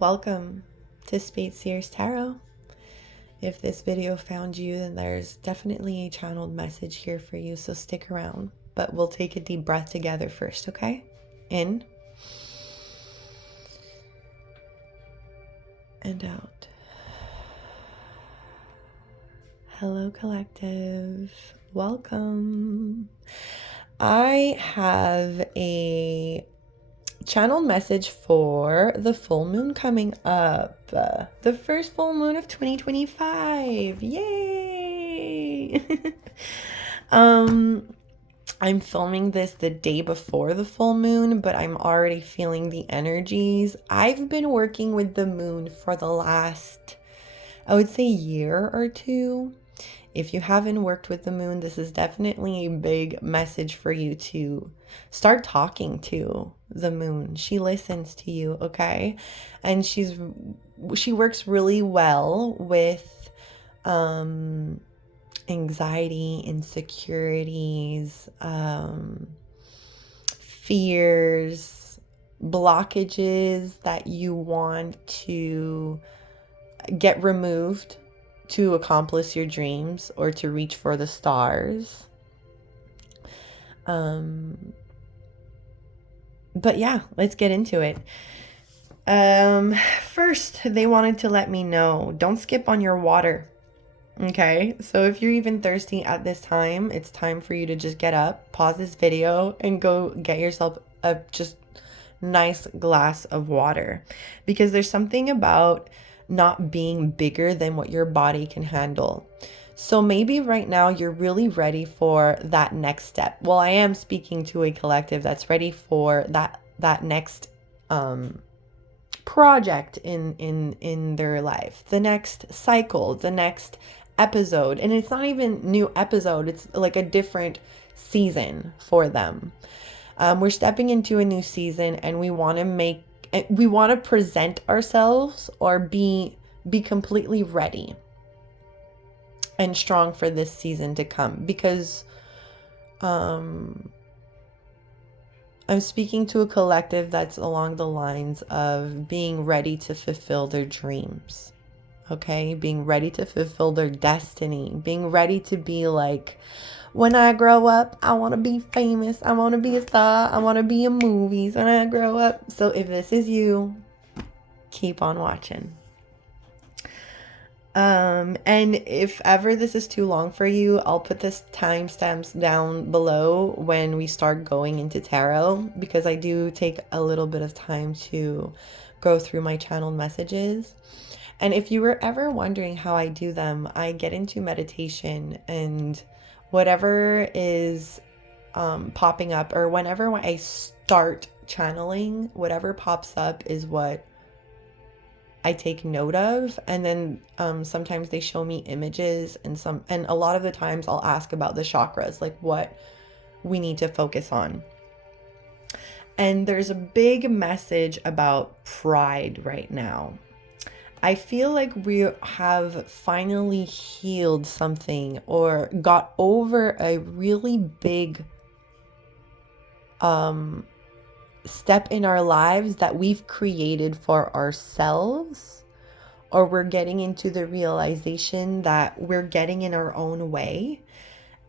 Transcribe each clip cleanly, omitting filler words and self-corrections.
Welcome to Speight Seer's Tarot. If this video found you, then there's definitely a channeled message here for you, so stick around. But we'll take a deep breath together first, okay? In and out. Hello, collective. Welcome. I have a channeled message for the full moon coming up. The first full moon of 2025. Yay! I'm filming this the day before the full moon, but I'm already feeling the energies. I've been working with the moon for the last, I would say, year or two. If you haven't worked with the moon, this is definitely a big message for you to start talking to the moon. She listens to you, okay? And she works really well with anxiety, insecurities, fears, blockages that you want to get removed to accomplish your dreams or to reach for the stars. But yeah, let's get into it. First, they wanted to let me know, don't skip on your water. Okay, so if you're even thirsty at this time, it's time for you to just get up, pause this video, and go get yourself a just nice glass of water. Because there's something about not being bigger than what your body can handle. So maybe right now you're really ready for that next step. Well, I am speaking to a collective that's ready for that next project in their life, the next cycle, the next episode. And it's not even new episode, it's like a different season for them. We're stepping into a new season, and we want to present ourselves or be completely ready and strong for this season to come, because I'm speaking to a collective that's along the lines of being ready to fulfill their dreams, okay? Being ready to fulfill their destiny, being ready to be like, when I grow up, I want to be famous, I want to be a star, I want to be in movies when I grow up. So if this is you, keep on watching. And if ever this is too long for you, I'll put this timestamps down below when we start going into tarot, because I do take a little bit of time to go through my channeled messages. And if you were ever wondering how I do them, I get into meditation, and whatever is popping up, or whenever I start channeling, whatever pops up is what I take note of. And then sometimes they show me images, and a lot of the times I'll ask about the chakras, like what we need to focus on. And there's a big message about pride right now. I feel like we have finally healed something, or got over a really big step in our lives that we've created for ourselves, or we're getting into the realization that we're getting in our own way.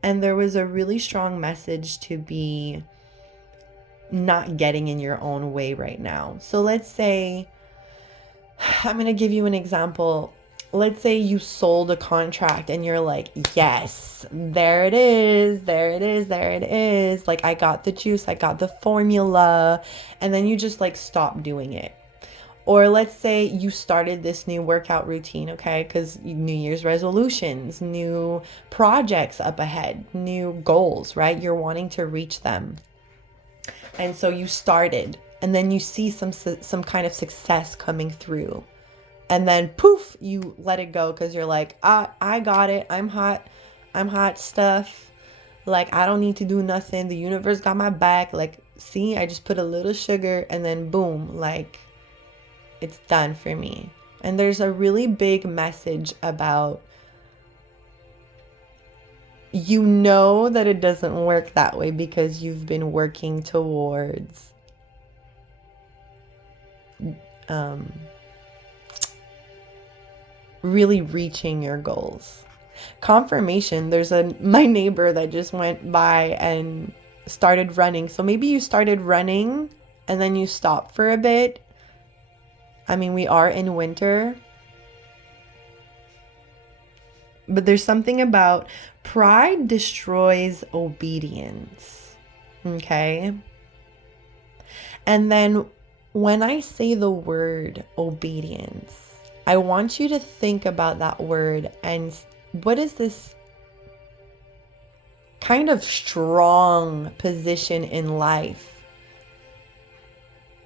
And there was a really strong message to be not getting in your own way right now. So let's say, I'm going to give you an example. Let's say you sold a contract and you're like, yes, there it is, there it is, there it is. Like, I got the juice, I got the formula. And then you just like stop doing it. Or let's say you started this new workout routine, okay? Because New Year's resolutions, new projects up ahead, new goals, right? You're wanting to reach them. And so you started, and then you see some kind of success coming through. And then poof, you let it go because you're like, I got it. I'm hot stuff. Like, I don't need to do nothing. The universe got my back. Like, see, I just put a little sugar, and then boom, like, it's done for me. And there's a really big message about, you know that it doesn't work that way because you've been working towards really reaching your goals. Confirmation, there's my neighbor that just went by and started running. So maybe you started running and then you stopped for a bit. I mean, we are in winter. But there's something about pride destroys obedience. Okay? And then when I say the word obedience, I want you to think about that word and what is this kind of strong position in life?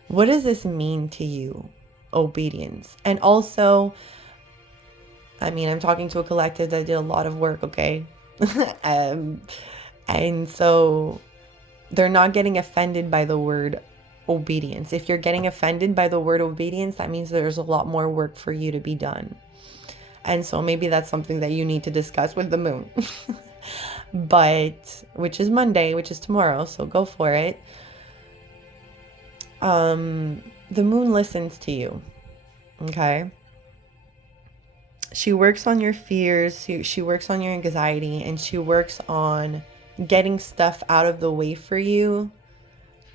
What does this mean to you? Obedience. And also, I mean, I'm talking to a collective that did a lot of work, okay? And so they're not getting offended by the word obedience. If you're getting offended by the word obedience, that means there's a lot more work for you to be done. And so maybe that's something that you need to discuss with the moon. But, which is Monday, which is tomorrow, so go for it. The moon listens to you, okay? She works on your fears, she works on your anxiety, and she works on getting stuff out of the way for you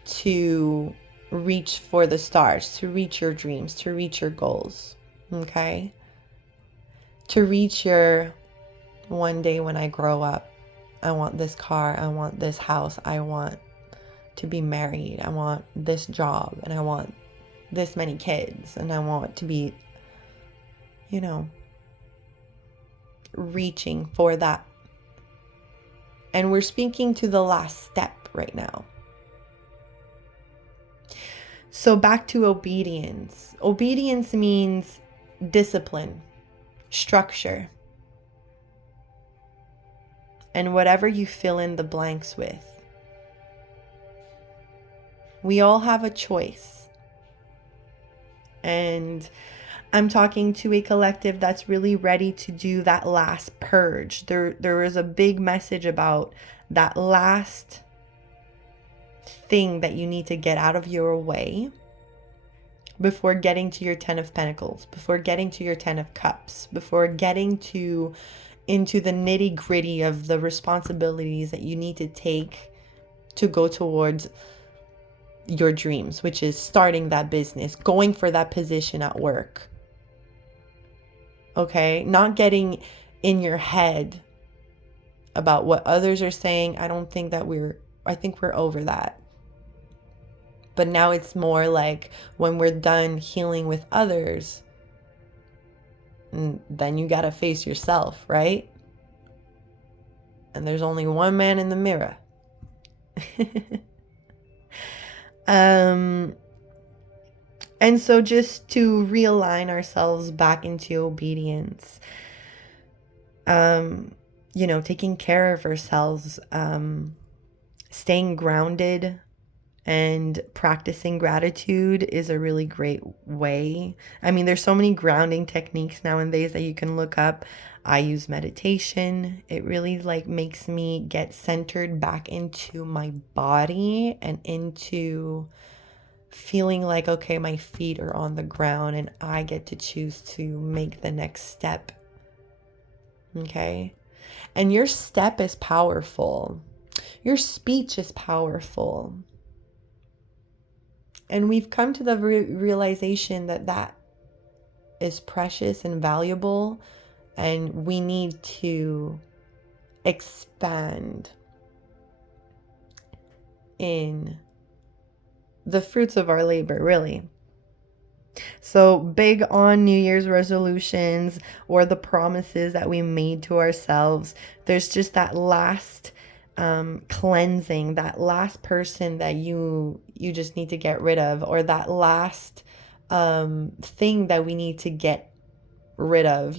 to reach for the stars, to reach your dreams, to reach your goals, okay? To reach your one day when I grow up, I want this car, I want this house, I want to be married, I want this job, and I want this many kids, and I want to be, you know, reaching for that. And we're speaking to the last step right now. So back to obedience. Obedience means discipline, structure, and whatever you fill in the blanks with. We all have a choice. And I'm talking to a collective that's really ready to do that last purge. There is a big message about that last thing that you need to get out of your way before getting to your 10 of Pentacles, before getting to your 10 of Cups, before getting into the nitty-gritty of the responsibilities that you need to take to go towards your dreams, which is starting that business, going for that position at work. Okay? Not getting in your head about what others are saying. I think we're over that. But now it's more like when we're done healing with others, then you gotta face yourself, right? And there's only one man in the mirror. And so just to realign ourselves back into obedience, taking care of ourselves, staying grounded and practicing gratitude is a really great way. I mean, there's so many grounding techniques nowadays that you can look up. I use meditation. It really makes me get centered back into my body and into feeling like, okay, my feet are on the ground and I get to choose to make the next step. Okay? And your step is powerful. Your speech is powerful. And we've come to the realization that is precious and valuable, and we need to expand in the fruits of our labor, really. So big on New Year's resolutions or the promises that we made to ourselves. There's just that last cleansing, that last person that you just need to get rid of, or that last thing that we need to get rid of.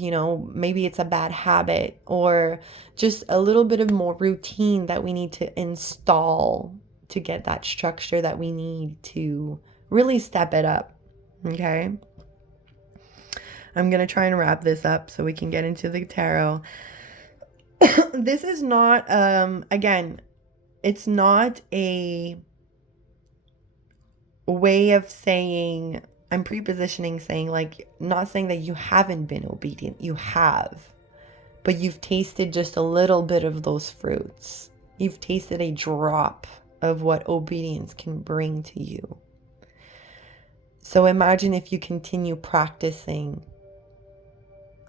Maybe it's a bad habit or just a little bit of more routine that we need to install to get that structure that we need to really step it up. Okay, I'm gonna try and wrap this up so we can get into the tarot. This is not, again, it's not a way of saying I'm prepositioning, saying like, not saying that you haven't been obedient. You have, but you've tasted just a little bit of those fruits. You've tasted a drop of what obedience can bring to you. So imagine if you continue practicing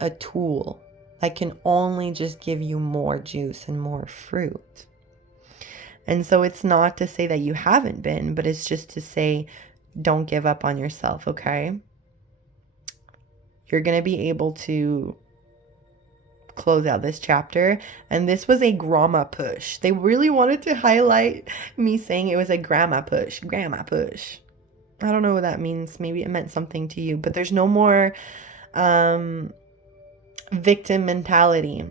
a tool that can only just give you more juice and more fruit. And so it's not to say that you haven't been, but it's just to say, don't give up on yourself, okay? You're going to be able to close out this chapter. And this was a grandma push. They really wanted to highlight me saying it was a grandma push. Grandma push. I don't know what that means. Maybe it meant something to you, but there's no more victim mentality.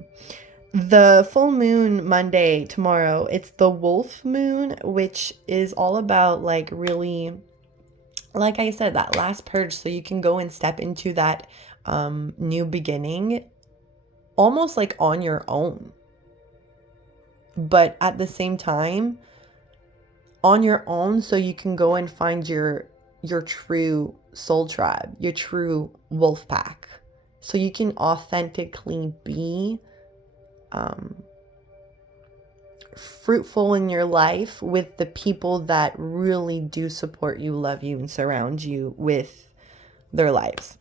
The full moon Monday tomorrow, it's the wolf moon, which is all about like really, like I said, that last purge. So you can go and step into that new beginning almost like on your own, but at the same time on your own, so you can go and find your true soul tribe, your true wolf pack, so you can authentically be fruitful in your life with the people that really do support you, love you, and surround you with their lives.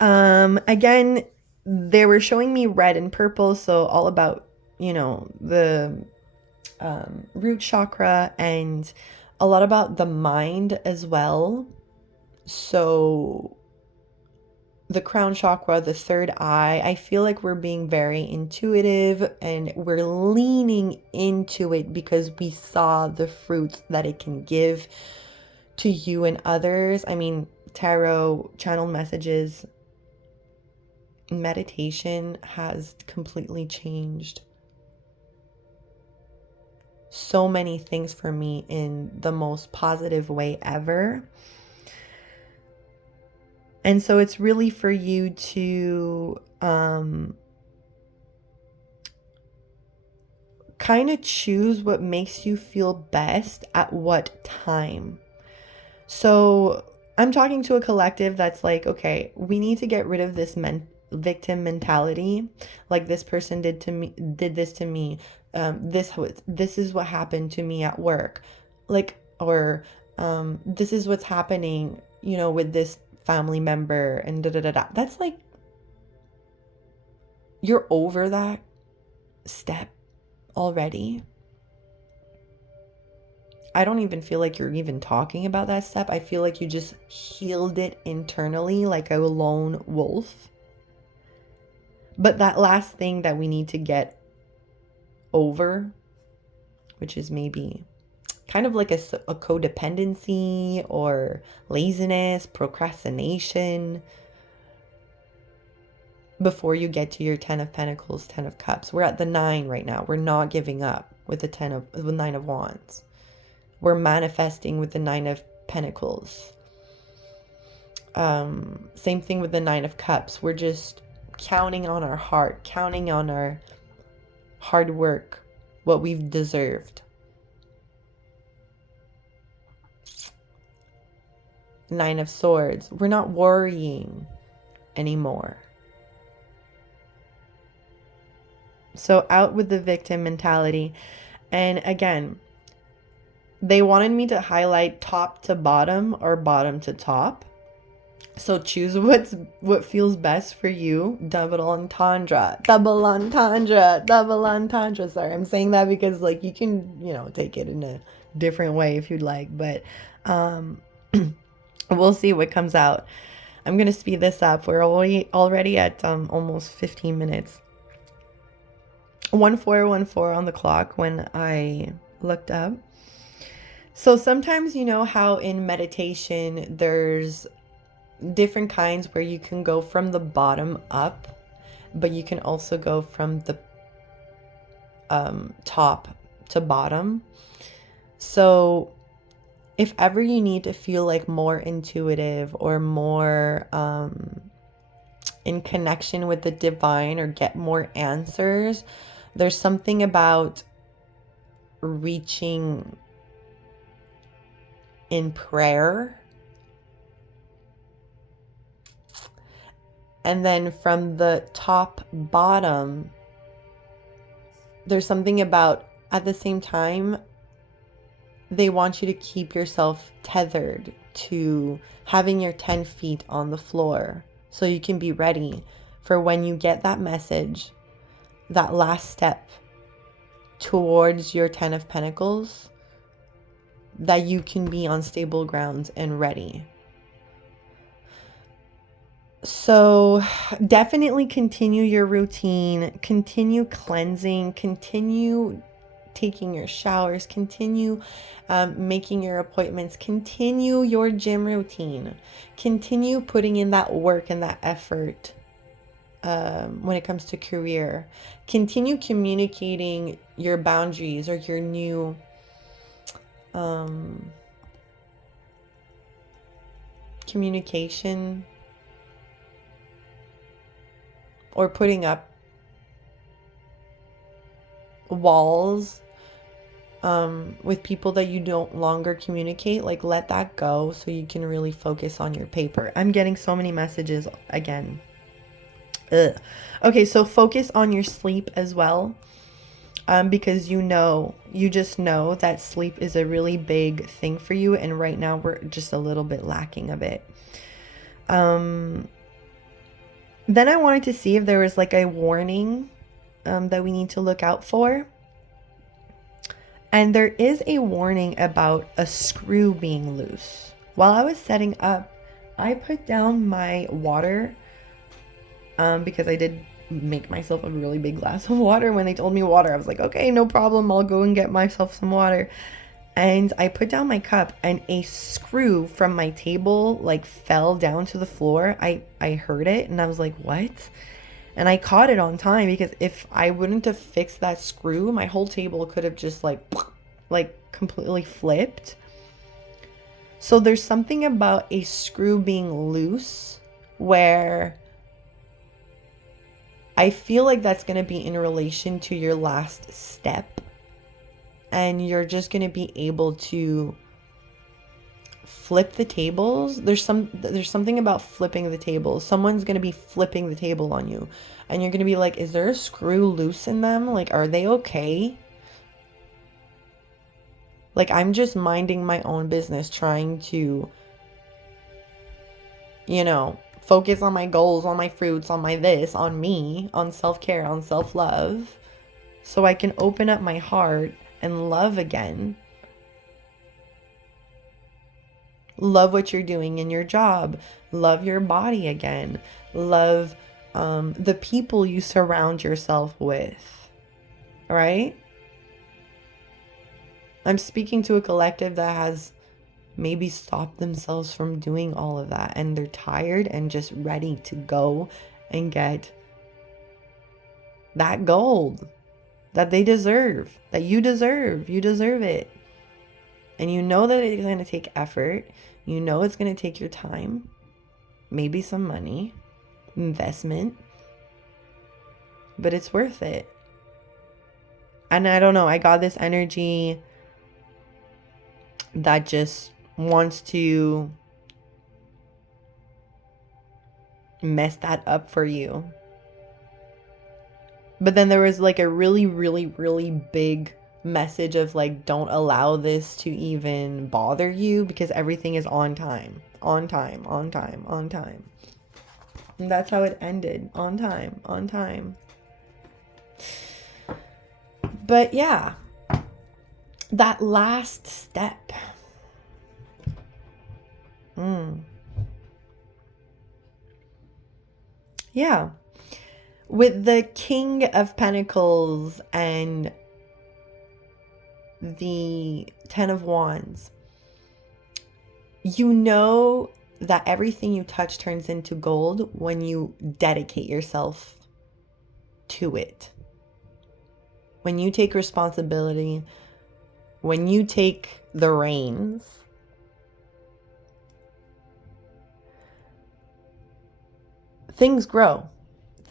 Again, they were showing me red and purple, so all about, the root chakra, and a lot about the mind as well. So the crown chakra, the third eye, I feel like we're being very intuitive and we're leaning into it because we saw the fruits that it can give to you and others. I mean, tarot, channeled messages, meditation has completely changed so many things for me in the most positive way ever. And so it's really for you to kind of choose what makes you feel best at what time. So I'm talking to a collective that's like, okay, we need to get rid of this victim mentality. Like, this person did this to me. This is what happened to me at work. Like, or this is what's happening, with this family member, and da da da da. That's like, you're over that step already. I don't even feel like you're even talking about that step. I feel like you just healed it internally like a lone wolf. But that last thing that we need to get over, which is maybe kind of like a codependency or laziness, procrastination, before you get to your 10 of Pentacles, 10 of Cups. We're at the 9 right now. We're not giving up with the 9 of Wands. We're manifesting with the 9 of Pentacles. Same thing with the 9 of Cups. We're just counting on our heart, counting on our hard work, what we've deserved. 9 of Swords. We're not worrying anymore. So out with the victim mentality. And again, they wanted me to highlight top to bottom or bottom to top. So choose what feels best for you. Double entendre. Sorry, I'm saying that because like you can, take it in a different way if you'd like, but we'll see what comes out. I'm going to speed this up. We're already at almost 15 minutes. 1414 on the clock when I looked up. So sometimes, how in meditation there's different kinds where you can go from the bottom up, but you can also go from the top to bottom. So if ever you need to feel like more intuitive or more in connection with the divine or get more answers, there's something about reaching in prayer And then from the top bottom, there's something about, at the same time, they want you to keep yourself tethered to having your 10 feet on the floor so you can be ready for when you get that message, that last step towards your 10 of Pentacles, that you can be on stable grounds and ready. So definitely continue your routine, continue cleansing, continue taking your showers, continue making your appointments, continue your gym routine, continue putting in that work and that effort when it comes to career. Continue communicating your boundaries or your new communication, or putting up walls with people that you don't longer communicate. Like, let that go so you can really focus on your paper. I'm getting so many messages again. Ugh. Okay, so focus on your sleep as well, because you just know that sleep is a really big thing for you, and right now we're just a little bit lacking of it. Then I wanted to see if there was like a warning that we need to look out for. And there is a warning about a screw being loose. While I was setting up, I put down my water because I did make myself a really big glass of water. When they told me water, I was like, okay, no problem. I'll go and get myself some water. And I put down my cup, and a screw from my table like fell down to the floor. I heard it, and I was like, what? And I caught it on time, because if I wouldn't have fixed that screw, my whole table could have just like completely flipped. So there's something about a screw being loose where I feel like that's going to be in relation to your last step. And you're just going to be able to flip the tables. There's something about flipping the tables. Someone's going to be flipping the table on you. And you're going to be like, is there a screw loose in them? Like, are they okay? Like, I'm just minding my own business, trying to, focus on my goals, on my fruits, on my this, on me, on self-care, on self-love, so I can open up my heart and love again. Love what you're doing in your job. Love your body again. Love the people you surround yourself with. Right? I'm speaking to a collective that has maybe stopped themselves from doing all of that, and they're tired and just ready to go and get that gold that they deserve, that you deserve. You deserve it. And you know that it's going to take effort. You know it's going to take your time, maybe some money, investment, but it's worth it. And I don't know, I got this energy that just wants to mess that up for you. But then there was like a really, really, really big message of like, don't allow this to even bother you, because everything is on time, on time, on time, on time. And that's how it ended. On time, on time. But yeah, that last step. Yeah. With the King of Pentacles and the Ten of Wands, you know that everything you touch turns into gold when you dedicate yourself to it. When you take responsibility, when you take the reins, things grow,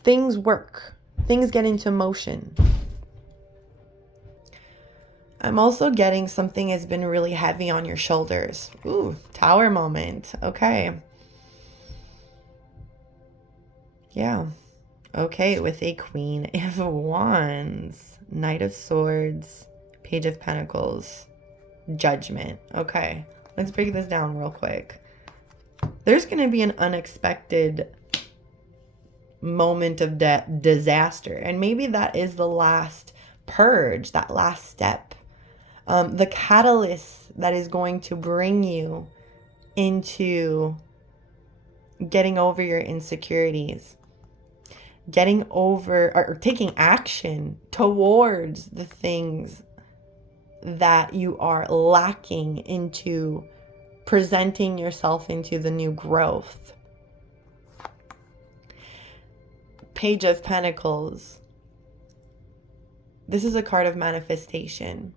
things work, things get into motion. I'm also getting something has been really heavy on your shoulders. Ooh, Tower moment. Okay. Yeah. Okay, with a Queen of Wands, Knight of Swords, Page of Pentacles, Judgment. Okay, let's break this down real quick. There's going to be an unexpected moment of disaster, and maybe that is the last purge, that last step, the catalyst that is going to bring you into getting over your insecurities, getting over or taking action towards the things that you are lacking, into presenting yourself into the new growth. Page of Pentacles. This is a card of manifestation.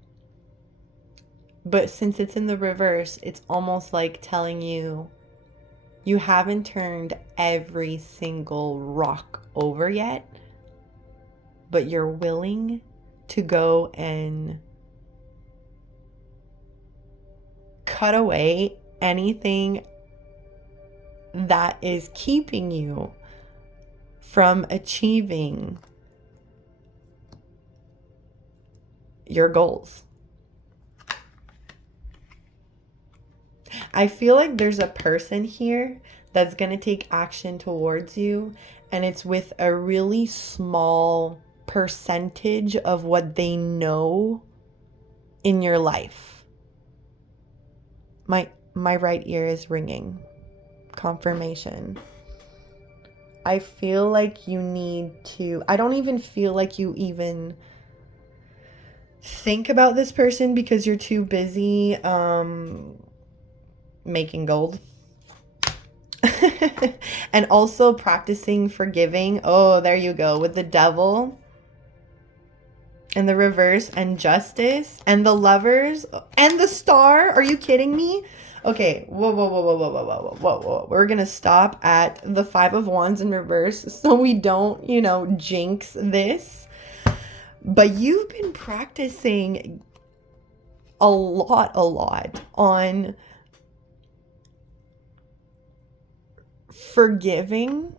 But since it's in the reverse, it's almost like telling you you haven't turned every single rock over yet, but you're willing to go and cut away anything that is keeping you from achieving your goals. I feel like there's a person here that's going to take action towards you, and it's with a really small percentage of what they know in your life. My right ear is ringing. Confirmation. I feel like you need to, I don't even feel like you even think about this person because you're too busy making gold. And also practicing forgiving. Oh, there you go. With the Devil and the reverse and Justice and the Lovers and the Star. Are you kidding me? Okay, whoa. We're gonna stop at the Five of Wands in reverse so we don't, jinx this. But you've been practicing a lot on forgiving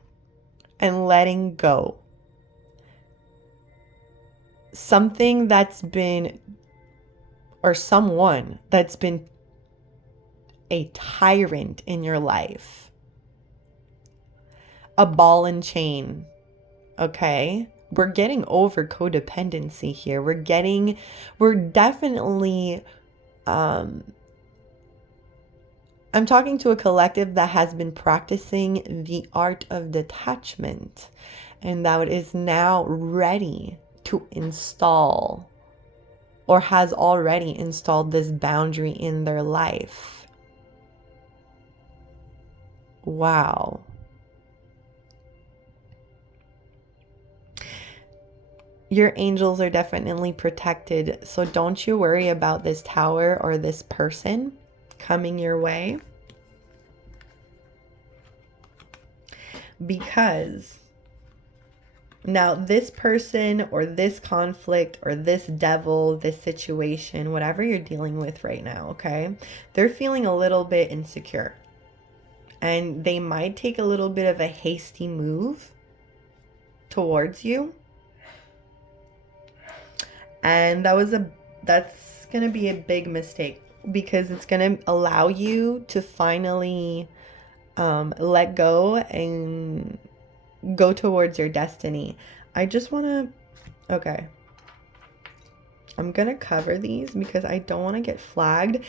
and letting go. Something that's been, or someone that's been a tyrant in your life. A ball and chain. Okay? We're getting over codependency here. We're definitely, I'm talking to a collective that has been practicing the art of detachment and that is now ready to install or has already installed this boundary in their life. Wow. Your angels are definitely protected, so don't you worry about this tower or this person coming your way. Because now this person or this conflict or this devil, this situation, whatever you're dealing with right now, okay, they're feeling a little bit insecure. And they might take a little bit of a hasty move towards you. And that's going to be a big mistake because it's going to allow you to finally let go and go towards your destiny. I just want to, okay. I'm going to cover these because I don't want to get flagged.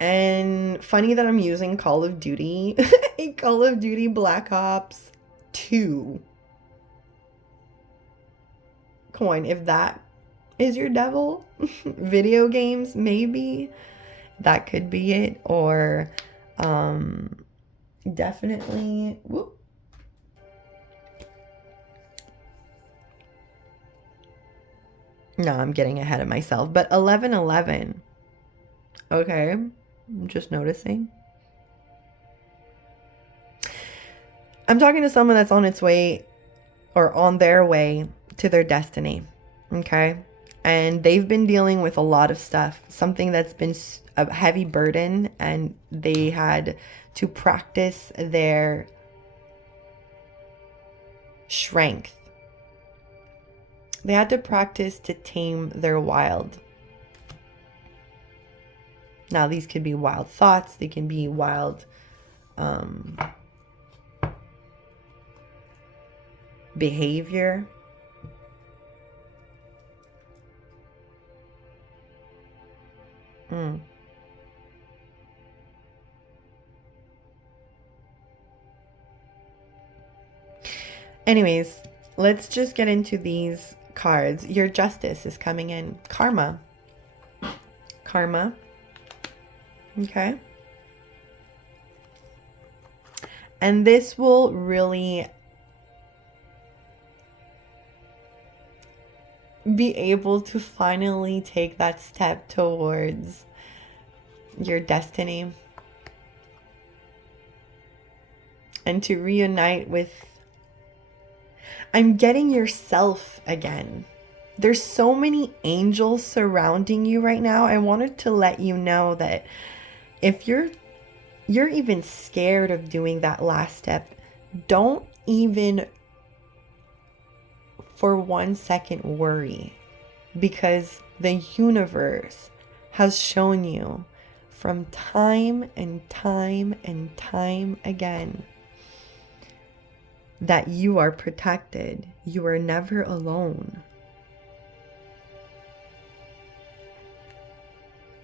And funny that I'm using Call of Duty, a Call of Duty Black Ops 2 coin. If that is your devil, video games, maybe that could be it. Or definitely, whoop. No, I'm getting ahead of myself. But 1111. Okay, I'm just noticing. I'm talking to someone that's on its way or on their way to their destiny. Okay. And they've been dealing with a lot of stuff, something that's been a heavy burden, and they had to practice their strength. They had to practice to tame their wild. Now, these could be wild thoughts. They can be wild behavior. Anyways, let's just get into these cards. Your justice is coming in. Karma. Karma. Okay. And this will really be able to finally take that step towards your destiny and to reunite with, I'm getting yourself again. There's so many angels surrounding you right now. I wanted to let you know that if you're even scared of doing that last step, don't even for 1 second worry, because the universe has shown you from time and time and time again that you are protected. You are never alone.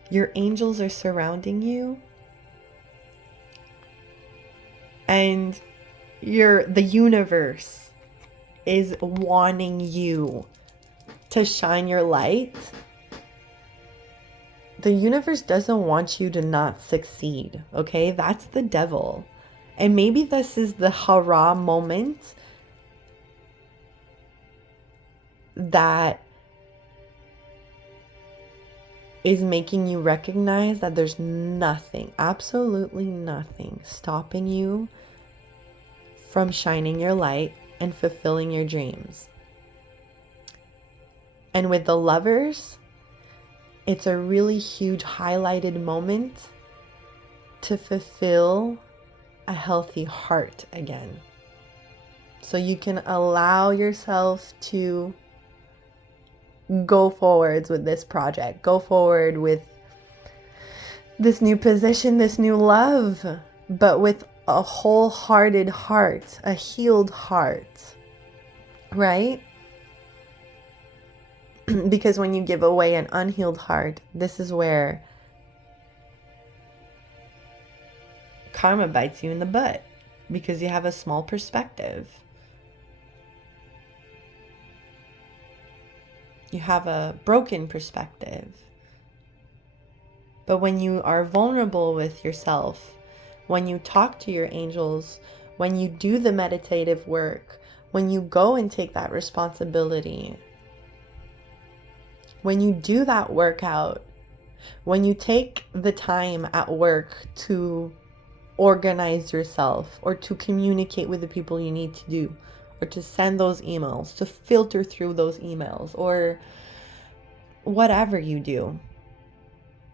Your angels are surrounding you, and the universe is wanting you to shine your light. The universe doesn't want you to not succeed, okay? That's the devil. And maybe this is the hurrah moment that is making you recognize that there's nothing, absolutely nothing, stopping you from shining your light and fulfilling your dreams. And with the Lovers, it's a really huge highlighted moment to fulfill a healthy heart again. So you can allow yourself to go forwards with this project, go forward with this new position, this new love, but with a wholehearted heart, a healed heart, right? Because when you give away an unhealed heart, this is where karma bites you in the butt, because you have a small perspective. You have a broken perspective. But when you are vulnerable with yourself, when you talk to your angels, when you do the meditative work, when you go and take that responsibility, when you do that workout, when you take the time at work to organize yourself or to communicate with the people you need to do, or to send those emails, to filter through those emails, or whatever you do,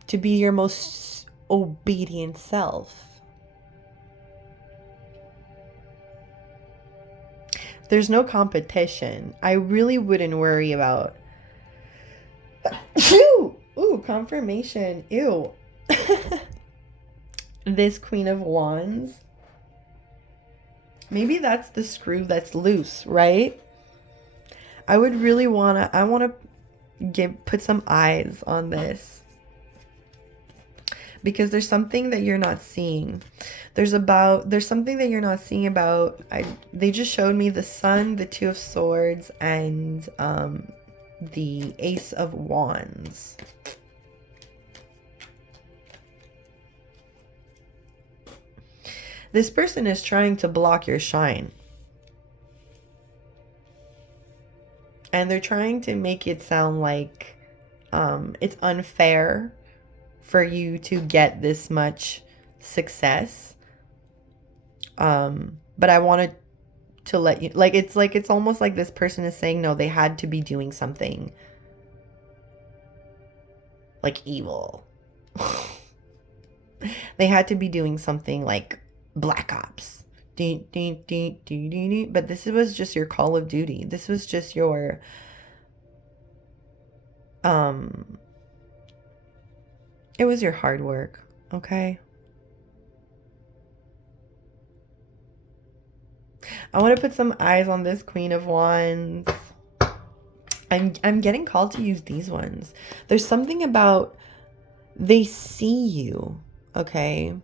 to be your most obedient self. There's no competition. I really wouldn't worry about Ooh, confirmation. Ew. This Queen of Wands. Maybe that's the screw that's loose, right? I would really wanna put some eyes on this, because there's something that you're not seeing. There's something that you're not seeing about, they just showed me the Sun, the Two of Swords, and the Ace of Wands. This person is trying to block your shine. And they're trying to make it sound like it's unfair for you to get this much success. But I wanted to let you, it's almost like this person is saying, no, they had to be doing something like evil. They had to be doing something like Black Ops. But this was just your call of duty. This was just your it was your hard work, okay? I want to put some eyes on this Queen of Wands. I'm getting called to use these ones. There's something about they see you, okay?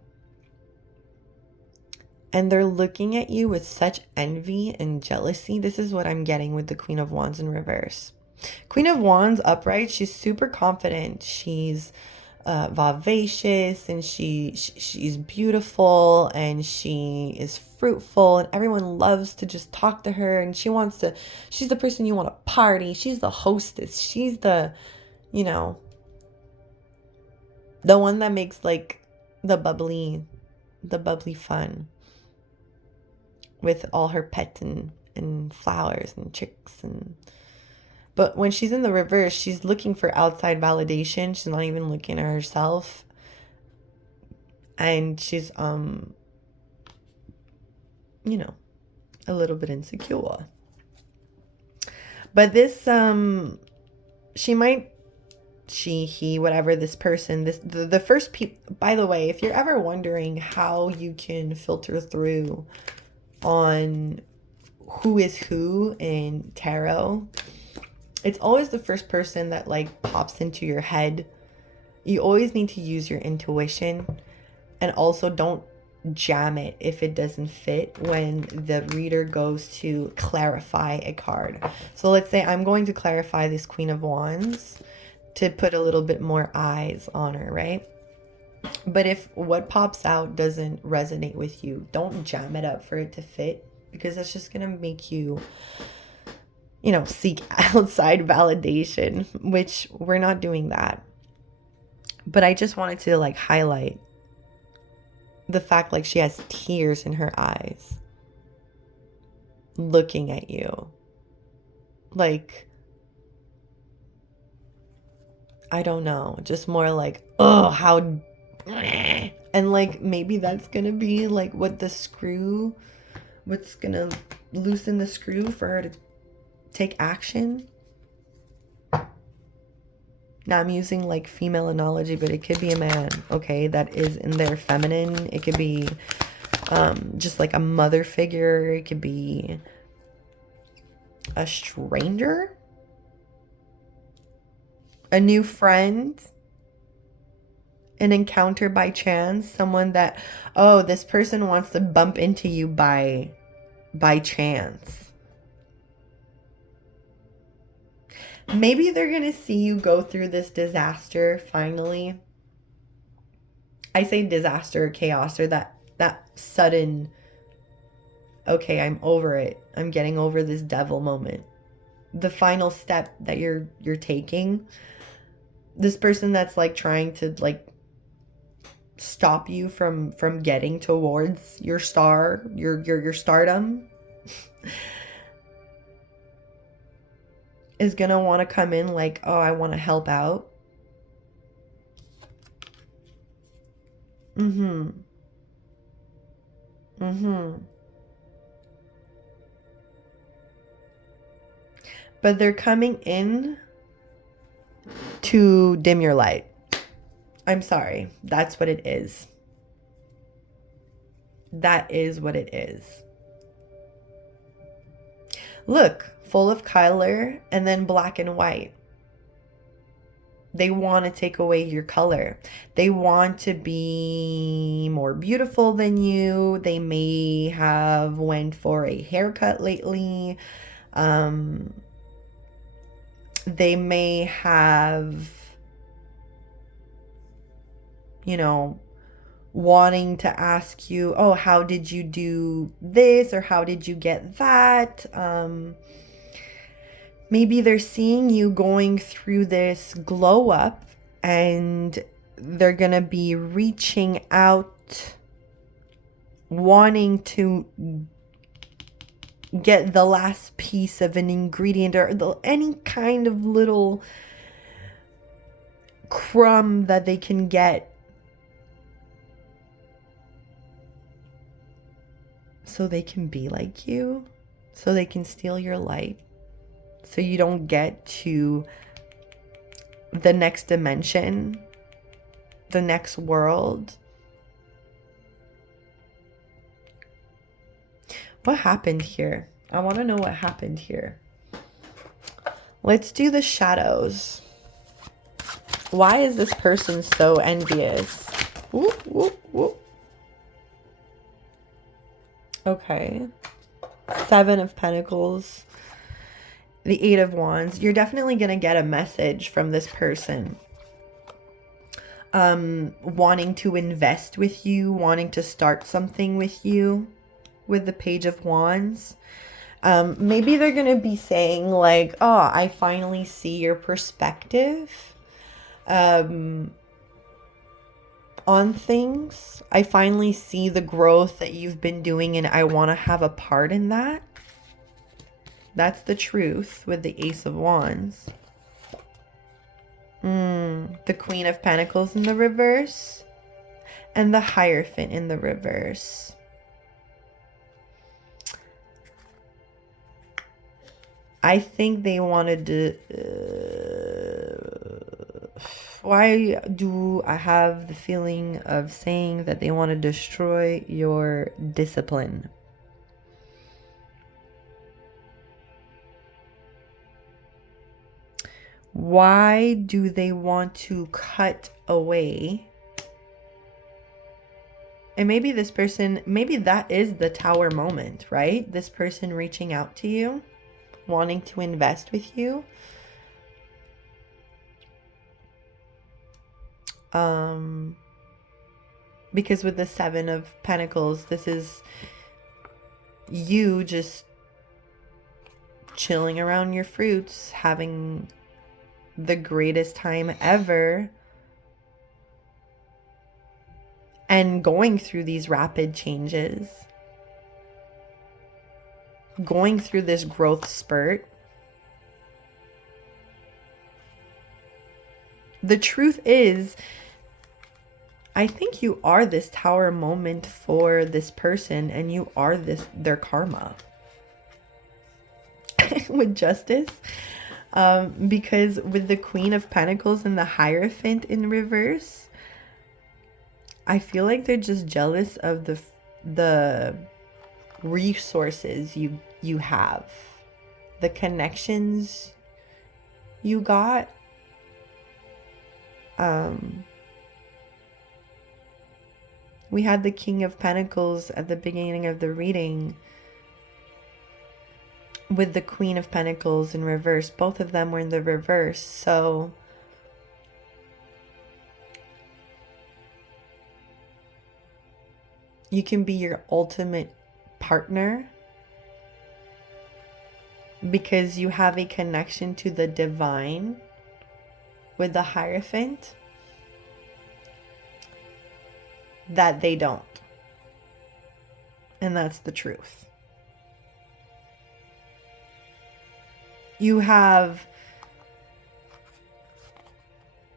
And they're looking at you with such envy and jealousy. This is what I'm getting with the Queen of Wands in reverse. Queen of Wands upright, she's super confident. She's vivacious, and she's beautiful, and she is fruitful, and everyone loves to just talk to her, and she's the person you want to party. She's the hostess. She's the, the one that makes like the bubbly fun with all her pets and flowers and chicks. But when she's in the reverse, she's looking for outside validation. She's not even looking at herself. And she's, a little bit insecure. But this, he, whatever, this person, the first people, by the way, if you're ever wondering how you can filter through on who is who in tarot, it's always the first person that like pops into your head. You always need to use your intuition, and also don't jam it if it doesn't fit when the reader goes to clarify a card. So let's say I'm going to clarify this Queen of Wands to put a little bit more eyes on her, right? But if what pops out doesn't resonate with you, don't jam it up for it to fit, because that's just going to make you, seek outside validation, which we're not doing that. But I just wanted to like highlight the fact like she has tears in her eyes looking at you. Like, I don't know, just more like, oh, how, and like maybe that's gonna be like what's gonna loosen the screw for her to take action. Now I'm using like female analogy, but it could be a man, okay, that is in their feminine. It could be just like a mother figure. It could be a stranger, a new friend, an encounter by chance, someone that, oh, this person wants to bump into you by chance. Maybe they're going to see you go through this disaster finally. I say disaster or chaos, or that sudden, okay, I'm over it. I'm getting over this devil moment. The final step that you're taking. This person that's like trying to like stop you from getting towards your your stardom is gonna want to come in like, oh, I want to help out. But they're coming in to dim your light. I'm sorry. That's what it is. That is what it is. Look, full of color and then black and white. They want to take away your color. They want to be more beautiful than you. They may have went for a haircut lately. They may have, wanting to ask you, oh, how did you do this? Or how did you get that? Maybe they're seeing you going through this glow up, and they're going to be reaching out, wanting to get the last piece of an ingredient or any kind of little crumb that they can get. so they can be like you, so they can steal your light, so you don't get to the next dimension, the next world. What happened here? I want to know what happened here. Let's do the shadows. Why is this person so envious? Whoop, whoop, whoop. Okay. 7 of Pentacles. The 8 of Wands. You're definitely going to get a message from this person. Wanting to invest with you, wanting to start something with you with the Page of Wands. Maybe they're going to be saying like, oh, I finally see your perspective on things. I finally see the growth that you've been doing and I want to have a part in that. That's the truth with the Ace of Wands. The Queen of Pentacles in the reverse and the Hierophant in the reverse. I think they wanted to... why do I have the feeling of saying that they want to destroy your discipline? Why do they want to cut away? And maybe this person, maybe that is the Tower moment, right? This person reaching out to you, wanting to invest with you. Because with the 7 of Pentacles, this is you just chilling around your fruits, having the greatest time ever, and going through these rapid changes, going through this growth spurt. The truth is, I think you are this Tower moment for this person, and you are their karma. With Justice. Because with the Queen of Pentacles and the Hierophant in reverse, I feel like they're just jealous of the resources you have, the connections you got. We had the King of Pentacles at the beginning of the reading with the Queen of Pentacles in reverse. Both of them were in the reverse. So you can be your ultimate partner because you have a connection to the divine with the Hierophant that they don't. And that's the truth. You have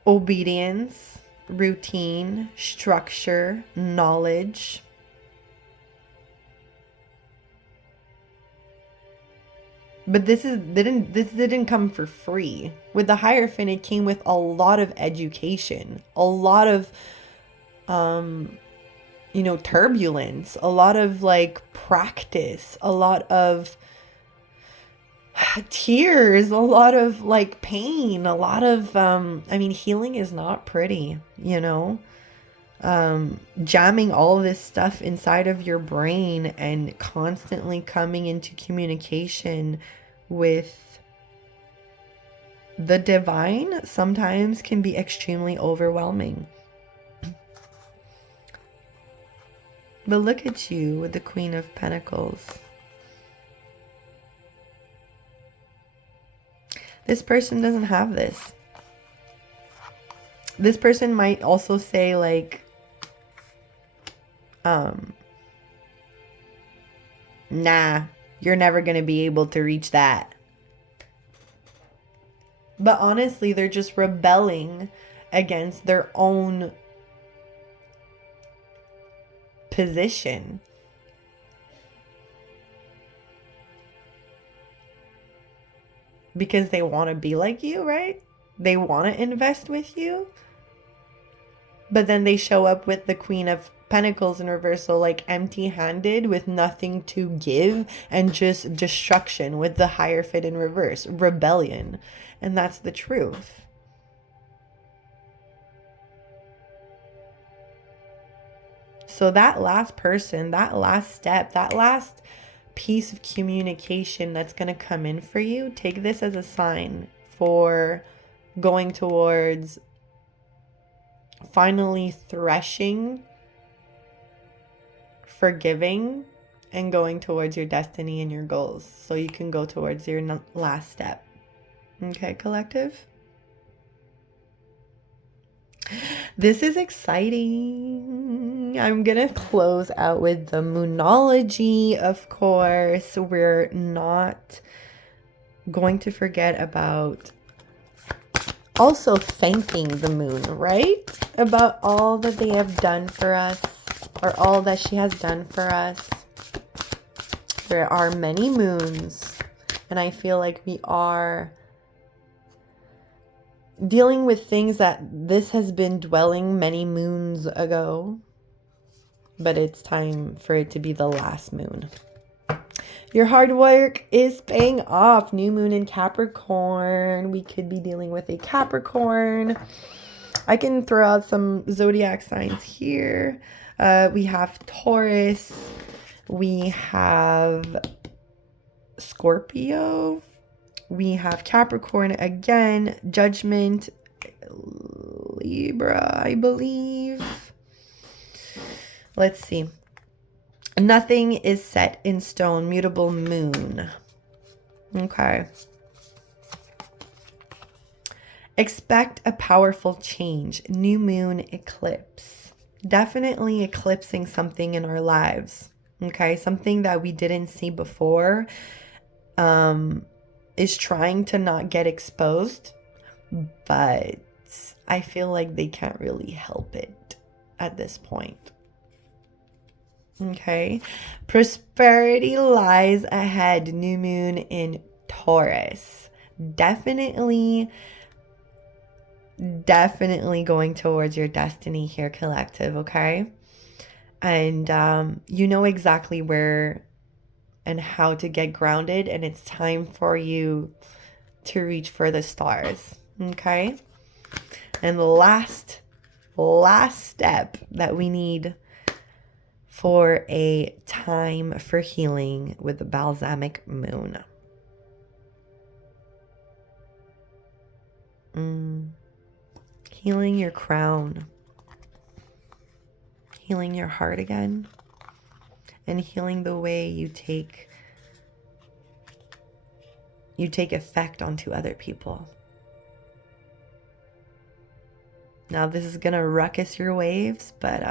obedience, routine, structure, knowledge. But this didn't come for free. With the Hierophant, it came with a lot of education, a lot of turbulence, a lot of like practice, a lot of tears, a lot of like pain, a lot of healing is not pretty, jamming all this stuff inside of your brain and constantly coming into communication with the divine sometimes can be extremely overwhelming. But look at you with the Queen of Pentacles. This person doesn't have this. This person might also say like, nah, you're never going to be able to reach that. But honestly, they're just rebelling against their own position. because they want to be like you, right? They want to invest with you. But then they show up with the Queen of Pentacles in reversal, like empty-handed with nothing to give and just destruction with the Hierophant in reverse, rebellion. And that's the truth. So that last person, that last step, that last piece of communication that's going to come in for you, take this as a sign for going towards finally threshing, forgiving, and going towards your destiny and your goals so you can go towards your last step. Okay, collective? This is exciting. I'm gonna close out with the moonology, of course. We're not going to forget about also thanking the moon, right? About all that they have done for us, or all that she has done for us. There are many moons, and I feel like we are dealing with things that this has been dwelling many moons ago, but it's time for it to be the last moon. Your hard work is paying off. New moon in Capricorn. We could be dealing with a Capricorn. I can throw out some zodiac signs here. We have Taurus. We have Scorpio. We have Capricorn again, Judgment, Libra, I believe. Let's see. Nothing is set in stone, mutable moon. Okay. Expect a powerful change, new moon eclipse. Definitely eclipsing something in our lives. Okay, something that we didn't see before. Is trying to not get exposed, but I feel like they can't really help it at this point. Okay. Prosperity lies ahead. New moon in Taurus. Definitely going towards your destiny here, collective, okay? And you know exactly where and how to get grounded, and it's time for you to reach for the stars, okay? And the last step that we need for a time for healing with the balsamic moon. Healing your crown. Healing your heart again. And healing the way you take effect onto other people. Now this is gonna ruckus your waves, but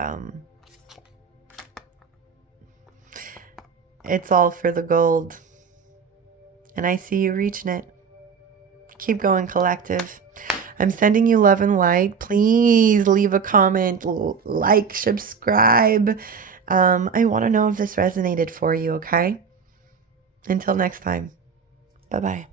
it's all for the gold. And I see you reaching it. Keep going, collective. I'm sending you love and light. Please leave a comment, like, subscribe. I want to know if this resonated for you, okay? Until next time. Bye-bye.